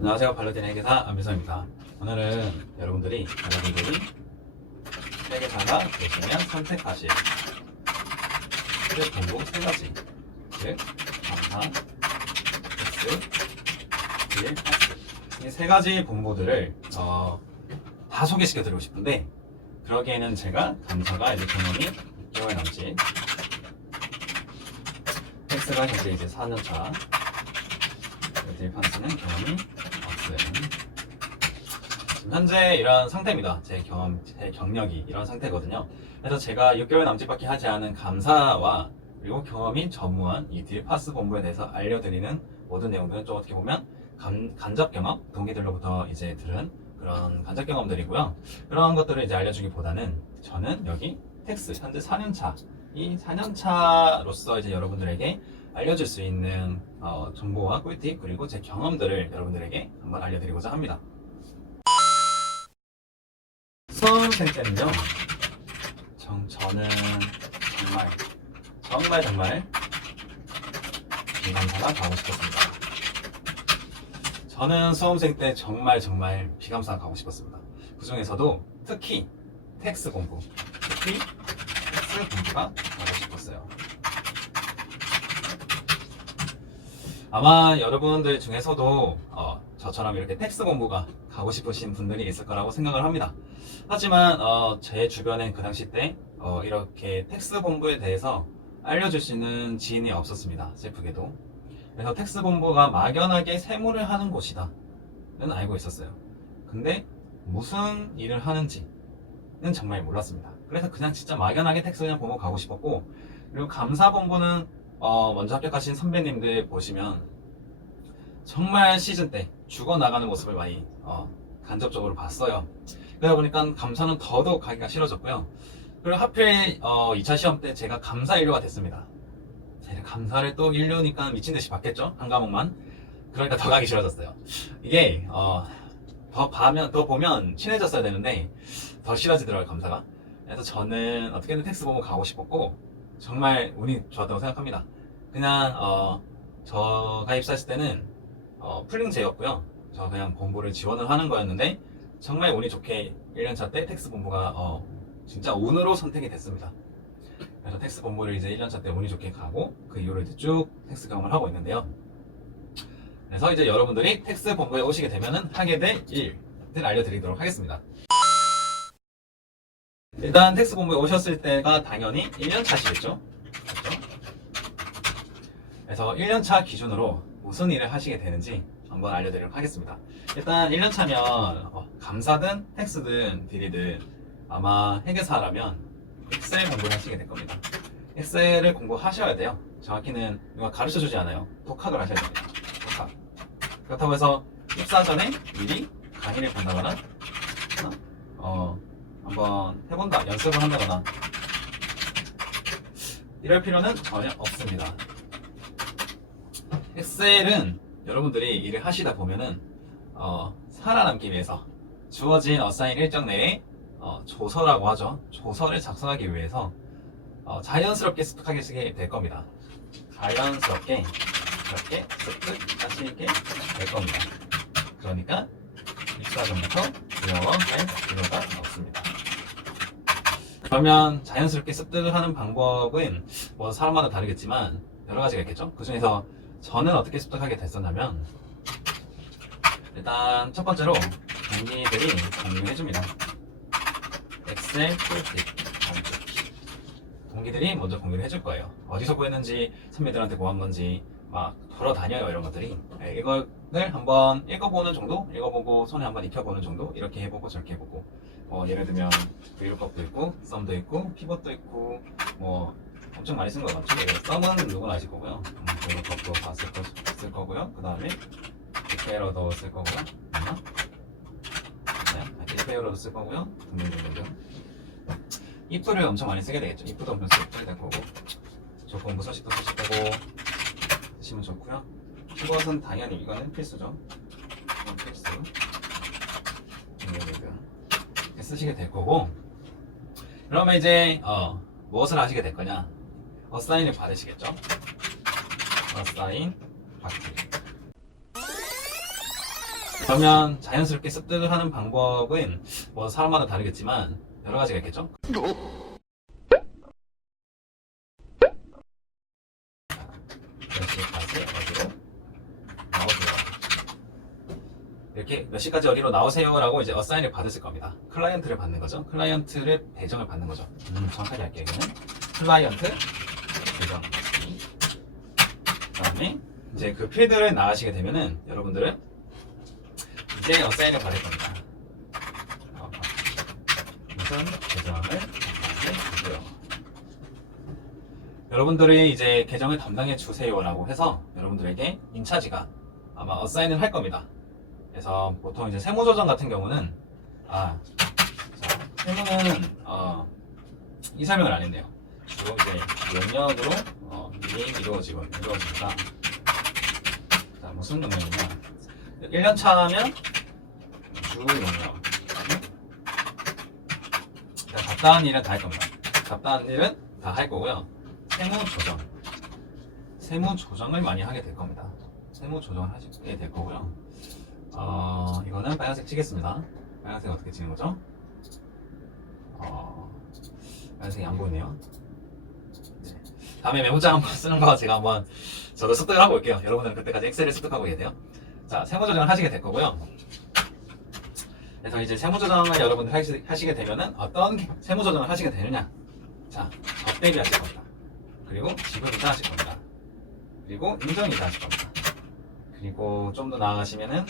안녕하세요. 발로딘 회계사 안민성입니다. 오늘은 여러분들이 회계사가 되시면 선택하실 공부 3가지, 즉 감사, 텍스, 딜, 파스, 이 3가지 공부들을 다 소개시켜 드리고 싶은데, 그러기에는 제가 감사가 이제 경험이 6개월 남짓, 텍스가 현재 이제 4년차, 딜, 파스는 경험이 없어요. 지금 현재 이런 상태입니다. 제 경력이 이런 상태거든요. 그래서 제가 6개월 남짓밖에 하지 않은 감사와 그리고 경험이 전무한 이 딜 파스 공부에 대해서 알려드리는 모든 내용들은 좀 어떻게 보면 간접 경험, 동기들로부터 이제 들은 그런 간접 경험들이고요. 그런 것들을 이제 알려주기보다는 저는 여기 텍스 현재 4년차, 이 4년차로서 이제 여러분들에게 알려줄 수 있는 정보와 꿀팁, 그리고 제 경험들을 여러분들에게 한번 알려드리고자 합니다. 수험생 때는요, 저는 정말 비감사가 가고 싶었습니다. 저는 수험생 때 정말 비감사가 가고 싶었습니다. 그 중에서도 특히 텍스 공부가 가고 싶었어요. 아마 여러분들 중에서도 저처럼 이렇게 텍스 공부가 가고 싶으신 분들이 있을 거라고 생각을 합니다. 하지만 제 주변엔 그 당시 때 이렇게 텍스 공부에 대해서 알려줄 수 있는 지인이 없었습니다. 슬프게도. 그래서 텍스 공부가 막연하게 세무를 하는 곳이다는 알고 있었어요. 근데 무슨 일을 하는지는 정말 몰랐습니다. 그래서 그냥 진짜 막연하게 텍스 그냥 공부 가고 싶었고, 그리고 감사 공부는 먼저 합격하신 선배님들 보시면 정말 시즌 때 죽어나가는 모습을 많이 간접적으로 봤어요. 그러다 보니까 감사는 더더욱 가기가 싫어졌고요. 그리고 하필 2차 시험 때 제가 감사 인류가 됐습니다. 제가 감사를 또 인류니까 미친듯이 받겠죠? 한 과목만. 그러니까 더 가기 싫어졌어요. 이게 더 보면 친해졌어야 되는데 더 싫어지더라고요, 감사가. 그래서 저는 어떻게든 텍스 공부 가고 싶었고, 정말 운이 좋았다고 생각합니다. 그냥 저가 입사했을 때는 풀링제였고요. 저 그냥 공부를 지원을 하는 거였는데, 정말 운이 좋게 1년차 때 텍스 공부가 진짜 운으로 선택이 됐습니다. 그래서 텍스 공부를 이제 1년차 때 운이 좋게 가고, 그 이후로 이제 쭉 텍스 경험을 하고 있는데요. 그래서 이제 여러분들이 텍스 공부에 오시게 되면은 하게 될 일들 알려드리도록 하겠습니다. 일단 텍스 공부에 오셨을 때가 당연히 1년차시겠죠? 그렇죠? 그래서 1년차 기준으로 무슨 일을 하시게 되는지 한번 알려드리도록 하겠습니다. 일단 1년차면 감사든 텍스든 딜이든 아마 회계사라면 엑셀 공부를 하시게 될 겁니다. 엑셀을 공부하셔야 돼요. 정확히는 누가 가르쳐주지 않아요. 독학을 하셔야 됩니다. 독학. 그렇다고 해서 입사 전에 미리 강의를 본다거나 한번 해본다, 연습을 한다거나 이럴 필요는 전혀 없습니다. 엑셀은 여러분들이 일을 하시다 보면은 살아남기 위해서 주어진 어사인 일정 내에 조서라고 하죠. 조서를 작성하기 위해서 자연스럽게 습득하게 될 겁니다. 자연스럽게 이렇게 습득하시게 될 겁니다. 그러니까 입사 전부터 두려워할 필요가 없습니다. 그러면 자연스럽게 습득을 하는 방법은 뭐 사람마다 다르겠지만 여러 가지가 있겠죠. 그 중에서 저는 어떻게 습득하게 됐었냐면, 일단 첫 번째로 동기들이 공유해줍니다. 엑셀 꿀팁 동기들이 먼저 공유를 해줄 거예요. 어디서 구했는지, 선배들한테 구한 건지 막 돌아다녀요, 이런 것들이. 이걸 한번 읽어보는 정도? 읽어보고 손에 한번 익혀보는 정도? 이렇게 해보고 저렇게 해보고, 예를 들면 VLOOKUP도 있고 썸도 있고 피벗도 있고 뭐 엄청 많이 쓴 것 같죠? 썸은 누구나 아실 거고요. VLOOKUP도 쓸 거고요. 그 다음에 디페일러도 쓸 거고요. 디페일러도 쓸 거고요. 등등등등. if를 엄청 많이 쓰게 되겠죠. if도 엄청 써야 될 거고, 조건부 서식도 쓰실 거고 쓰시면 좋고요. 피벗은 당연히 이거는 필수죠. 필수. 이렇게 쓰시게 될 거고, 그러면 이제 무엇을 하시게 될 거냐? 어사인을 받으시겠죠. 어사인 받기. 그러면 자연스럽게 습득을 하는 방법은 뭐 사람마다 다르겠지만 여러 가지가 있겠죠. 몇 시까지 어디로 나오세요. 이렇게 몇 시까지 어디로 나오세요라고 이제 어사인을 받으실 겁니다. 클라이언트를 받는 거죠. 클라이언트를 배정을 받는 거죠. 정확하게 할게요. 이거는 클라이언트 배정. 그다음에 이제 그 필드를 나가시게 되면은 여러분들은 이제 어사인을 받을 겁니다. 우선 계정을 담당해 주고요. 여러분들이 이제 계정을 담당해 주세요라고 해서 여러분들에게 인차지가 아마 어사인을 할 겁니다. 그래서 보통 이제 세무 조정 같은 경우는 자, 세무는 이 설명을 안 했네요. 주로 이제 영역으로 이루어집니다. 자, 무슨 영역이냐? 1년 차면 주 영역. 잡다한 일은 다 할 겁니다. 잡다한 일은 다 할 거고요. 세무 조정을 많이 하게 될 겁니다. 세무 조정을 하게 될 거고요. 이거는 빨간색 치겠습니다. 빨간색 어떻게 치는 거죠? 빨간색이 안 보이네요. 네. 다음에 메모장 한번 쓰는 거 제가 한번 저도 습득을 하고 올게요. 여러분은 그때까지 엑셀을 습득하고 계세요. 자, 세무 조정을 하시게 될 거고요. 그래서 이제 세무 조정을 여러분들 하시게 되면은 어떤 세무 조정을 하시게 되느냐? 자, 접대비 하실 겁니다. 그리고 지급이자 하실 겁니다. 그리고 인정이자 하실 겁니다. 그리고 좀 더 나아가시면은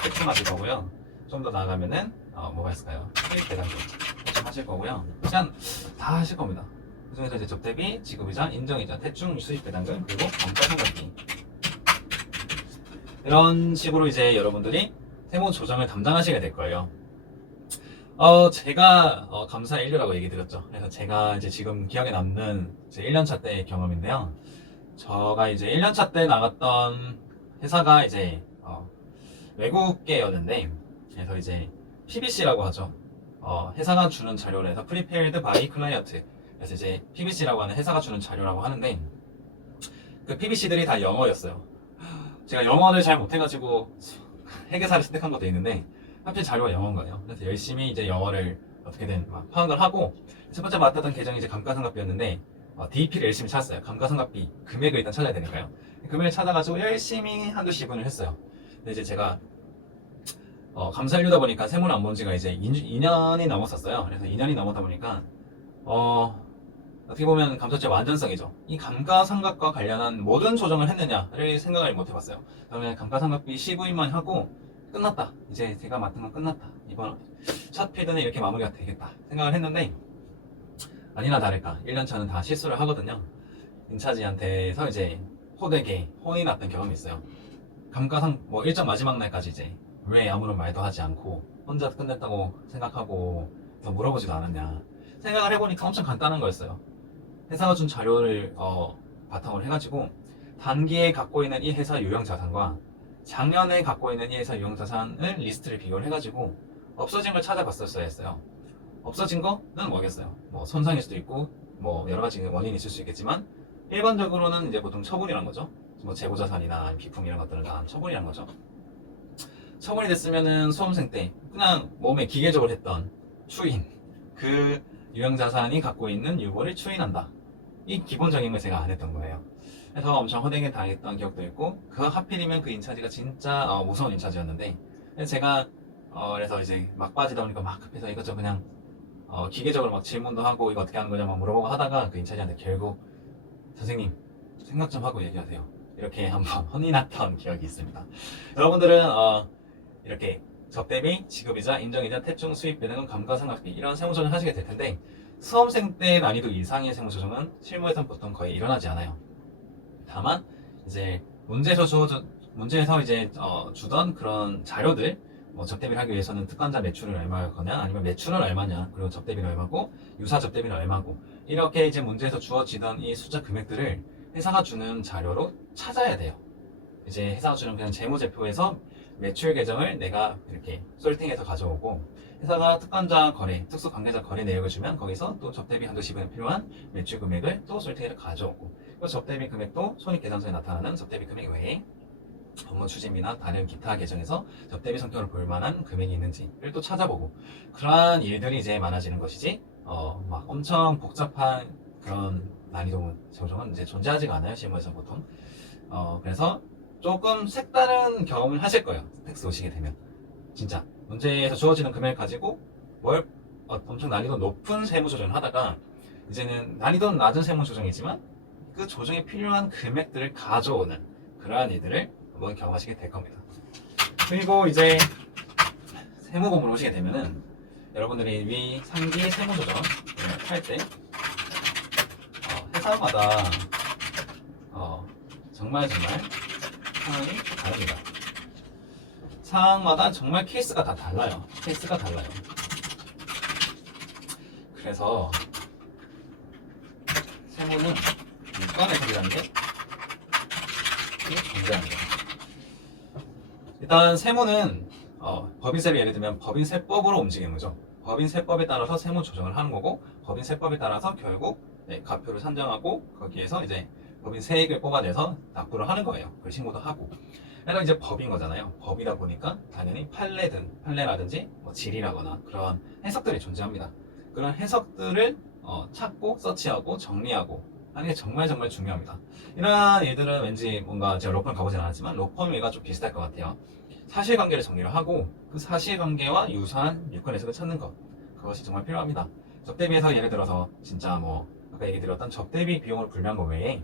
대충 하실 거고요. 좀 더 나아가면은 뭐가 있을까요? 수익 배당금 대충 하실 거고요. 그냥 다 하실 겁니다. 그중에서 이제 접대비, 지급이자, 인정이자, 대충 수익 배당금, 그리고 감가상각비 이런 식으로 이제 여러분들이 세무 조정을 담당하시게 될 거예요. 제가 감사 인류라고 얘기 드렸죠. 그래서 제가 이제 지금 기억에 남는 제 1년차 때의 경험인데요. 제가 이제 1년차 때 나갔던 회사가 이제 외국계였는데, 그래서 이제 PBC라고 하죠. 회사가 주는 자료를 해서 Prepared by Client. 그래서 이제 PBC라고 하는 회사가 주는 자료라고 하는데, 그 PBC들이 다 영어였어요. 제가 영어를 잘 못해가지고 회계사를 선택한 것도 있는데 하필 자료가 영어인 거예요. 그래서 열심히 이제 영어를 어떻게든 막 파악을 하고 첫 번째 맡았던 계정이 이제 감가상각비였는데 DEP를 열심히 찾았어요. 감가상각비 금액을 일단 찾아야 되니까요. 금액을 찾아가지고 열심히 한두 시분을 했어요. 근데 이제 제가 감사일류다 보니까 세무를 안 본 지가 이제 2년이 넘었었어요. 그래서 2년이 넘었다 보니까 어떻게 보면 감사죄 완전성이죠. 이 감가상각과 관련한 모든 조정을 했느냐를 생각을 못 해봤어요. 그러면 감가상각비 시부인만 하고 끝났다. 이제 제가 맡은 건 끝났다. 이번 첫 필드는 이렇게 마무리가 되겠다 생각을 했는데 아니나 다를까 1년차는 다 실수를 하거든요. 인차지한테서 이제 호되게 혼이 났던 경험이 있어요. 뭐 일정 마지막 날까지 이제 왜 아무런 말도 하지 않고 혼자 끝냈다고 생각하고 더 물어보지도 않았냐 생각을 해보니까 엄청 간단한 거였어요. 회사가 준 자료를 바탕으로 해가지고 단기에 갖고 있는 이 회사 유형 자산과 작년에 갖고 있는 이 회사 유형 자산을 리스트를 비교를 해가지고 없어진 걸 찾아봤었어야 했어요. 없어진 거는 뭐겠어요? 뭐 손상일 수도 있고 뭐 여러 가지 원인이 있을 수 있겠지만 일반적으로는 이제 보통 처분이란 거죠. 뭐 재고자산이나 비품 이런 것들은 다 처분이란 거죠. 처분이 됐으면은 수험생 때 그냥 몸에 기계적으로 했던 추인 그 유형 자산이 갖고 있는 유보를 추인한다. 이 기본적인 걸 제가 안 했던 거예요. 그래서 엄청 허되게 당했던 기억도 있고 그 하필이면 그 인차지가 진짜 무서운 인차지였는데 제가 그래서 이제 막 빠지다 보니까 막 급해서 이것저것 그냥 기계적으로 막 질문도 하고 이거 어떻게 하는 거냐 막 물어보고 하다가 그 인차지한테 결국 선생님 생각 좀 하고 얘기하세요. 이렇게 한번 혼이 났던 기억이 있습니다. 여러분들은 이렇게 접대비, 지급이자, 인정이자, 태중, 수입, 배당금, 감가상각비 이런 세무조정을 하시게 될 텐데 수험생 때 난이도 이상의 세무조정은 실무에선 보통 거의 일어나지 않아요. 다만 이제 문제에서 이제 주던 그런 자료들 뭐 접대비를 하기 위해서는 특관자 매출은 얼마거냐 아니면 매출은 얼마냐 그리고 접대비는 얼마고 유사 접대비는 얼마고 이렇게 이제 문제에서 주어지던 이 숫자 금액들을 회사가 주는 자료로 찾아야 돼요. 이제 회사가 주는 그냥 재무제표에서 매출 계정을 내가 이렇게 솔팅해서 가져오고 회사가 특관자 거래, 특수관계자 거래 내역을 주면 거기서 또 접대비 한도 시분에 필요한 매출 금액을 또 솔팅해서 가져오고 그 접대비 금액도 손익계산서에 나타나는 접대비 금액 외에 업무 추진비나 다른 기타 계정에서 접대비 성격을 볼 만한 금액이 있는지를 또 찾아보고 그러한 일들이 이제 많아지는 것이지 막 엄청 복잡한 그런 난이도 조정은 이제 존재하지가 않아요 실무에서 보통. 그래서 조금 색다른 경험을 하실 거예요 텍스 오시게 되면. 진짜 문제에서 주어지는 금액을 가지고 뭘 엄청 난이도 높은 세무 조정을 하다가 이제는 난이도는 낮은 세무 조정이지만 그 조정에 필요한 금액들을 가져오는 그러한 일들을 한번 경험하시게 될 겁니다. 그리고 이제 세무 공부를 오시게 되면은 여러분들이 위 상기 세무 조정을 할 때 회사마다 정말 상황이 다릅니다. 상황마다 정말 케이스가 다 달라요. 케이스가 달라요. 그래서 세무는 유권 해석이라는 게 존재합니다. 일단 세무는 법인세를 예를 들면 법인세법으로 움직이는 거죠. 법인세법에 따라서 세무 조정을 하는 거고 법인세법에 따라서 결국 가표를 산정하고 거기에서 이제 법인세액을 뽑아내서 납부를 하는 거예요. 그 신고도 하고. 그래서 이제 법인 거잖아요. 법이다 보니까 당연히 판례라든지 뭐 질이라거나 그런 해석들이 존재합니다. 그런 해석들을 찾고 서치하고 정리하고 하는 게 정말 중요합니다. 이러한 일들은 왠지 뭔가 제가 로펌 가보진 않았지만 로펌 일과 좀 비슷할 것 같아요. 사실관계를 정리를 하고 그 사실관계와 유사한 유권 해석을 찾는 것, 그것이 정말 필요합니다. 접대비에서 예를 들어서 진짜 뭐 아까 얘기 드렸던 접대비 비용을 불리한 것 외에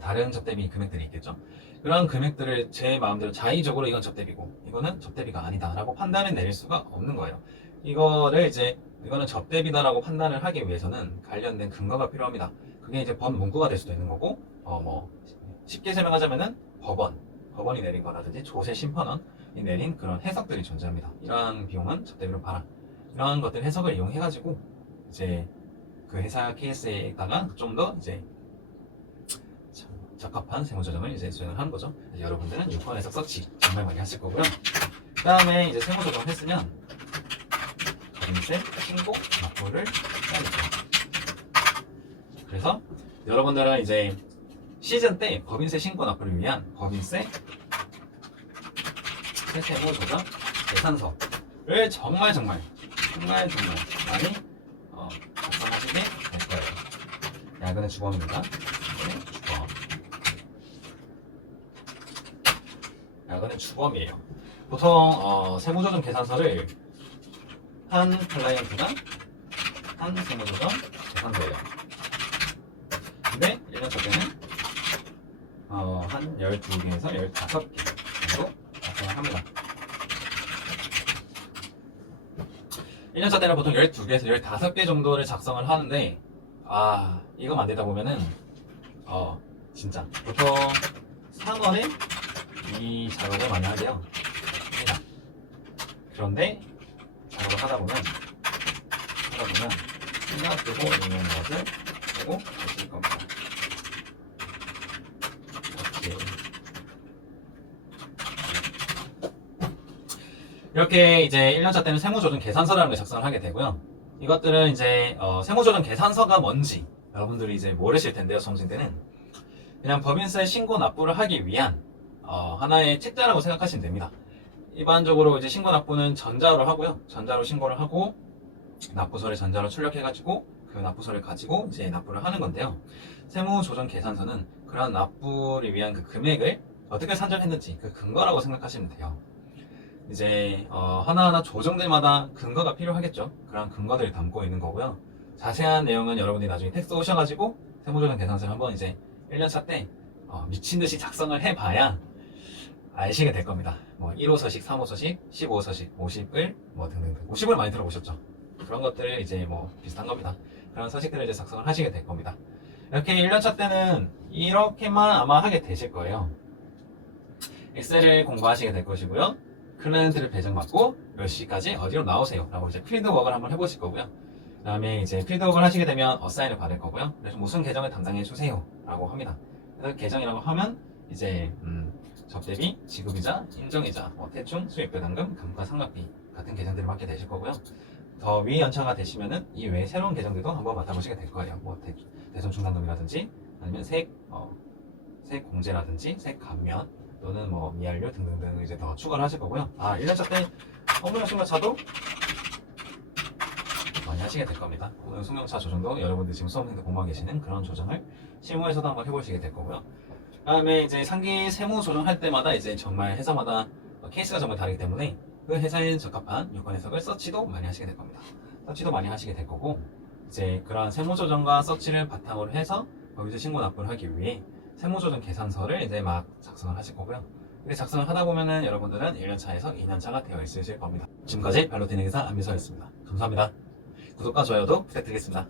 다른 접대비 금액들이 있겠죠. 그런 금액들을 제 마음대로 자의적으로 이건 접대비고 이거는 접대비가 아니다 라고 판단을 내릴 수가 없는 거예요. 이거는 접대비다라고 판단을 하기 위해서는 관련된 근거가 필요합니다. 그게 이제 법 문구가 될 수도 있는 거고 쉽게 설명하자면은 법원이 내린 거라든지 조세 심판원이 내린 그런 해석들이 존재합니다. 이러한 비용은 접대비로 봐라. 이러한 것들 해석을 이용해가지고 이제 그 회사 케이스에다가 좀 더 이제 적합한 세무조정을 이제 수행을 하는 거죠. 여러분들은 유권 해석 서치 정말 많이 하실 거고요. 그 다음에 이제 세무조정 했으면 법인세 신고 납부를 해야겠죠. 그래서 여러분들은 이제 시즌 때 법인세 신고 납부를 위한 법인세 세무조정 계산서를 정말 많이 작성하시게 될 거예요. 야근의 주범입니다. 야근의 주범이에요. 보통 세무조정 계산서를 한 클라이언트가 한 세무조정 계산서예요. 근데 1년차 때는 한 12개에서 15개 정도 작성을 합니다. 1년차 때는 보통 12개에서 15개 정도를 작성을 하는데 이거 만들다 보면은 진짜 보통 3월에 이 작업을 많이 하게요. 그런데 작업을 하다 보면 신경 쓰고 있는 것을 보고 보실 겁니다. 이렇게 이제 1년차 때는 세무조정 계산서라는 걸 작성을 하게 되고요. 이것들은 이제 세무조정 계산서가 뭔지 여러분들이 이제 모르실 텐데요. 수험생 때는 그냥 법인세 신고 납부를 하기 위한 하나의 책자라고 생각하시면 됩니다. 일반적으로 이제 신고 납부는 전자로 하고요. 전자로 신고를 하고 납부서를 전자로 출력해가지고 그 납부서를 가지고 이제 납부를 하는 건데요. 세무조정 계산서는 그런 납부를 위한 그 금액을 어떻게 산정했는지 그 근거라고 생각하시면 돼요. 이제 하나하나 조정들마다 근거가 필요하겠죠. 그런 근거들을 담고 있는 거고요. 자세한 내용은 여러분들이 나중에 텍스트 오셔가지고 세무조정 계산서를 한번 이제 1년차 때 미친듯이 작성을 해봐야 아시게 될 겁니다. 뭐 1호서식, 3호서식, 15호서식, 50을 뭐 등등등. 50을 많이 들어보셨죠? 그런 것들을 이제 뭐 비슷한 겁니다. 그런 서식들을 이제 작성을 하시게 될 겁니다. 이렇게 1년차 때는 이렇게만 아마 하게 되실 거예요. 엑셀을 공부하시게 될 것이고요. 클라이언트를 배정받고 몇 시까지 어디로 나오세요 라고 이제 필드워크를 한번 해보실 거고요. 그 다음에 이제 필드워크를 하시게 되면 어사인을 받을 거고요. 그래서 무슨 계정을 담당해 주세요 라고 합니다. 그래서 계정이라고 하면 이제 접대비, 지급이자, 인정이자, 대충, 수익배당금, 감가상각비 같은 계정들을 맡게 되실 거고요. 더 위 연차가 되시면은 이 외에 새로운 계정들도 한번 맡아보시게 될 거예요. 뭐 대손 충당금이라든지 아니면 세액 공제라든지 세액 감면 또는 뭐 미완료 등등등 이제 더 추가를 하실 거고요. 1년차 때 업무용 승용차도 많이 하시게 될 겁니다. 업무용 승용차 조정도 여러분들 지금 수험생들 공부하고 계시는 그런 조정을 실무에서도 한번 해보시게 될 거고요. 다음에 이제 상기 세무 조정할 때마다 이제 정말 회사마다 케이스가 정말 다르기 때문에 그 회사에 적합한 요건 해석을 서치도 많이 하시게 될 겁니다. 서치도 많이 하시게 될 거고, 이제 그러한 세무조정과 서치를 바탕으로 해서 법인세 신고 납부를 하기 위해 세무조정 계산서를 이제 막 작성을 하실 거고요. 이렇게 작성을 하다 보면은 여러분들은 1년차에서 2년차가 되어 있으실 겁니다. 지금까지 별로티닝 기사 안미서였습니다. 감사합니다. 구독과 좋아요도 부탁드리겠습니다.